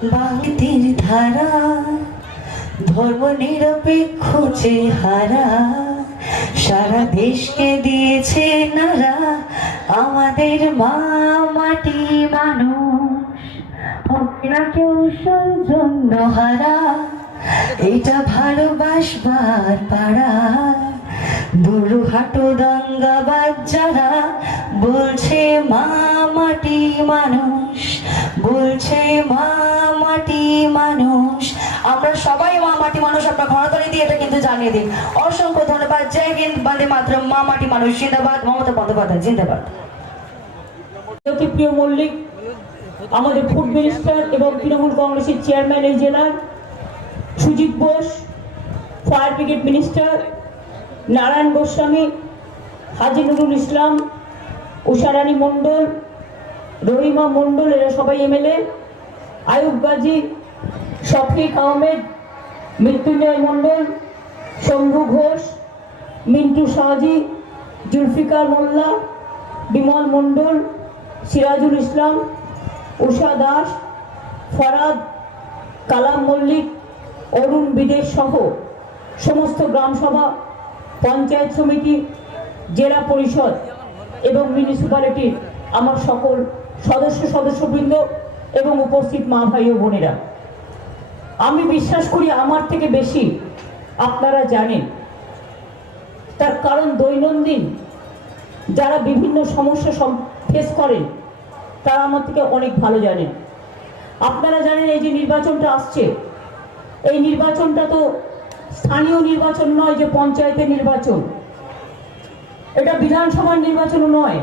বাংলার ধারা ধর্ম নিরপেক্ষ চেহারা সারা দেশকে দিয়েছে নারা আমাদের মা মাটি মানুষ হবে না কেউ সৌজন্য হারা এটা ভালোবাসবার পাড়া দুলুহাটো দাঙ্গাবাজ যারা বলছে মা মাটি মানুষ বলছে মা মাটি মানুষ। আমরা সবাই মা মাটি মানুষ, আপনার ঘরতলি দিয়ে এটা কিন্তু জানিয়ে দিন। অসংখ্য ধন্যবাদ। জয় হিন্দ, বন্দে মাতরম, মা মাটি মানুষ জিন্দাবাদ, মমতা বন্দ্যোপাধ্যায় জিন্দাবাদ। প্রিয় মল্লিক আমাদের ফুড মিনিস্টার এবং তৃণমূল কংগ্রেসের চেয়ারম্যান এই জেলার, Sujit Bose fire brigade minister, Narayan Goswami, Haji Nurul Islam, Usharani Mondal, Rahima Mondal, এরা সবাই এমএলএ, আয়ুব গাজী, শফিক আহমেদ, মৃত্যুঞ্জয় মণ্ডল, শম্ভু ঘোষ, মিন্টু শাহজি, জুলফিকার মোল্লা, বিমল মণ্ডল, সিরাজুল ইসলাম, উষা দাস, ফরাদ, কালাম মল্লিক, অরুণ বিদেশ সহ সমস্ত গ্রামসভা, পঞ্চায়েত সমিতি, জেলা পরিষদ এবং মিউনিসিপ্যালিটির আমার সকল সদস্যবৃন্দ এবং উপস্থিত মা ভাই ও বোনেরা, আমি বিশ্বাস করি আমার থেকে বেশি আপনারা জানেন। তার কারণ দৈনন্দিন যারা বিভিন্ন সমস্যা ফেস করেন তারা আমার থেকে অনেক ভালো জানেন। আপনারা জানেন এই যে নির্বাচনটা আসছে, এই নির্বাচনটা তো স্থানীয় নির্বাচন নয়, যে পঞ্চায়েতের নির্বাচন, এটা বিধানসভার নির্বাচনও নয়,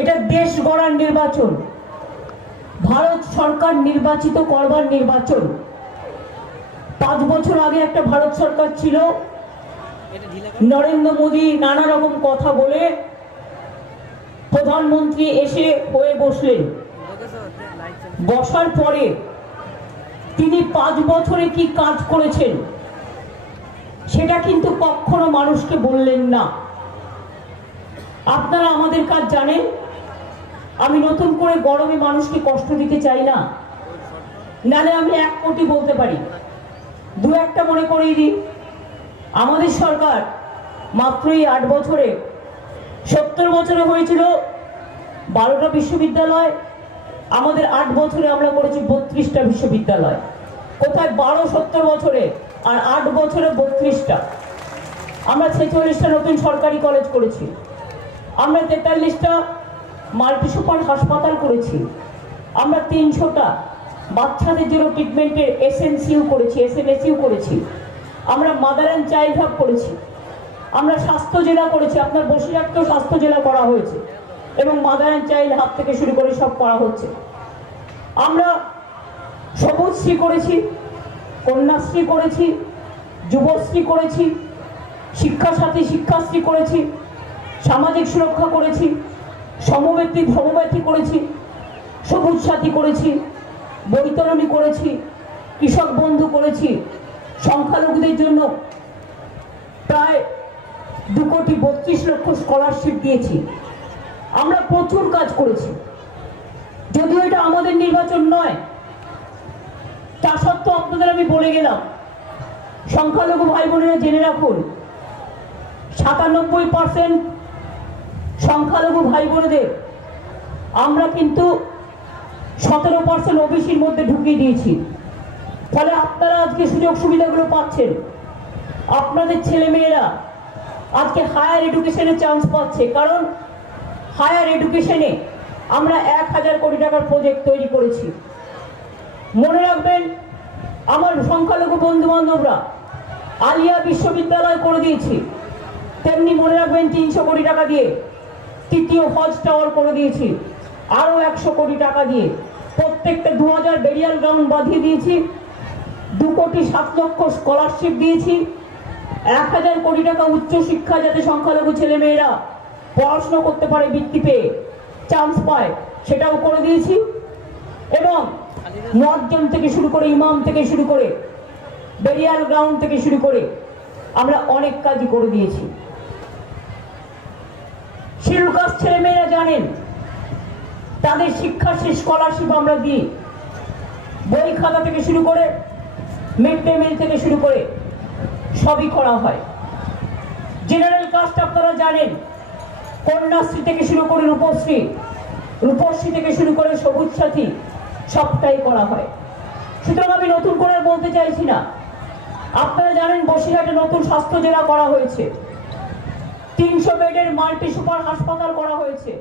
এটা দেশ গড়ার নির্বাচন, ভারত সরকার নির্বাচিত করবার নির্বাচন। 5 বছর আগে একটা ভারত সরকার ছিল, নরেন্দ্র মোদী নানা রকম কথা বলে প্রধানমন্ত্রী এসে হয়ে বসলেন। বসার পরে তিনি 5 বছরে কি কাজ করেছেন সেটা কিন্তু কখনো মানুষকে বললেন না। আপনারা আমাদের কাজ জানেন, আমি নতুন করে গরমে মানুষকে কষ্ট দিতে চাই না, নালে আমি 1 কোটি বলতে পারি। 2-1টা মনে করিয়ে দিই, আমাদের সরকার মাত্রই 8 বছরে 70 বছরে হয়েছিল 12টা বিশ্ববিদ্যালয়, আমাদের 8 বছরে আমরা করেছি 32টা বিশ্ববিদ্যালয়। কোথায় 12-70 বছরে, আর 8 বছরে 32টা। আমরা 46টা নতুন সরকারি কলেজ করেছি, আমরা 43টা মাল্টি সুপার হাসপাতাল করেছি, আমরা 300টা বাচ্চাদের জন্য ট্রিটমেন্টের এসএনসিইউ করেছি, এসএমএসইউ করেছি, আমরা মাদার অ্যান্ড চাইল্ড হাব করেছি, আমরা স্বাস্থ্য জেলা করেছি, আপনার বসিরহাটকেও স্বাস্থ্য জেলা করা হয়েছে এবং মাদার অ্যান্ড চাইল্ড হাব থেকে শুরু করে সব করা হচ্ছে। আমরা সবুজশ্রী করেছি, কন্যাশ্রী করেছি, যুবশ্রী করেছি, শিক্ষাসাথী শিক্ষাশ্রী করেছি, সামাজিক সুরক্ষা করেছি, সমব্যথী করেছি, সবুজ সাথী করেছি, বৈতরণী করেছি, কৃষক বন্ধু করেছি, সংখ্যালঘুদের জন্য প্রায় 2,32,00,000 স্কলারশিপ দিয়েছি। আমরা প্রচুর কাজ করেছি, যদিও এটা আমাদের নির্বাচন নয়, তা সত্ত্বেও আপনাদের আমি বলে গেলাম। সংখ্যালঘু ভাই বোনেরা জেনে রাখুন, 97% সংখ্যালঘু ভাই বোনেদের আমরা কিন্তু 17% ওবিসির মধ্যে ঢুকিয়ে দিয়েছি। ফলে আপনারা আজকে সুযোগ সুবিধাগুলো পাচ্ছেন, আপনাদের ছেলে মেয়েরা আজকে হায়ার এডুকেশনে চান্স পাচ্ছে, কারণ হায়ার এডুকেশনে আমরা 1000 কোটি টাকার প্রজেক্ট তৈরি করেছি। মনে রাখবেন, আমার সংখ্যালঘু বন্ধু বান্ধবরা আলিয়া বিশ্ববিদ্যালয় করে দিয়েছি, তেমনি মনে রাখবেন 300 কোটি টাকা দিয়ে তৃতীয় হজ টাওয়ার করে দিয়েছি, আরো 100 কোটি টাকা দিয়ে প্রত্যেকটা 2000 বেরিয়াল গ্রাউন্ড বাঁধিয়ে দিয়েছি, 2,07,00,000 স্কলারশিপ দিয়েছি, 1000 কোটি টাকা উচ্চশিক্ষা যাতে সংখ্যালঘু ছেলে মেয়েরা পড়াশোনা করতে পারে, বৃত্তি পেয়ে চান্স পায়, সেটাও করে দিয়েছি। এবং মুয়াজ্জিন থেকে শুরু করে, ইমাম থেকে শুরু করে, বেরিয়াল গ্রাউন্ড থেকে শুরু করে আমরা অনেক কাজই করে দিয়েছি। শিডিউল কাস্ট ছেলে মেয়েরা জানেন, তাদের শিক্ষাশ্রী স্কলারশিপ আমরা দিই। বই খাতা থেকে শুরু করে মিড ডে মিল থেকে শুরু করে সবই করা হয়। জেনারেল কাস্ট আপনারা জানেন, কন্যাশ্রী থেকে শুরু করে রূপশ্রী, রূপশ্রী থেকে শুরু করে সবুজ সাথী সবটাই করা হয়। সুতরাং আমি নতুন করে আর বলতে চাইছি না। আপনারা জানেন বসিরহাটে নতুন স্বাস্থ্য জেলা করা হয়েছে, 300 বেডের মাল্টি সুপার হাসপাতাল করা হয়েছে।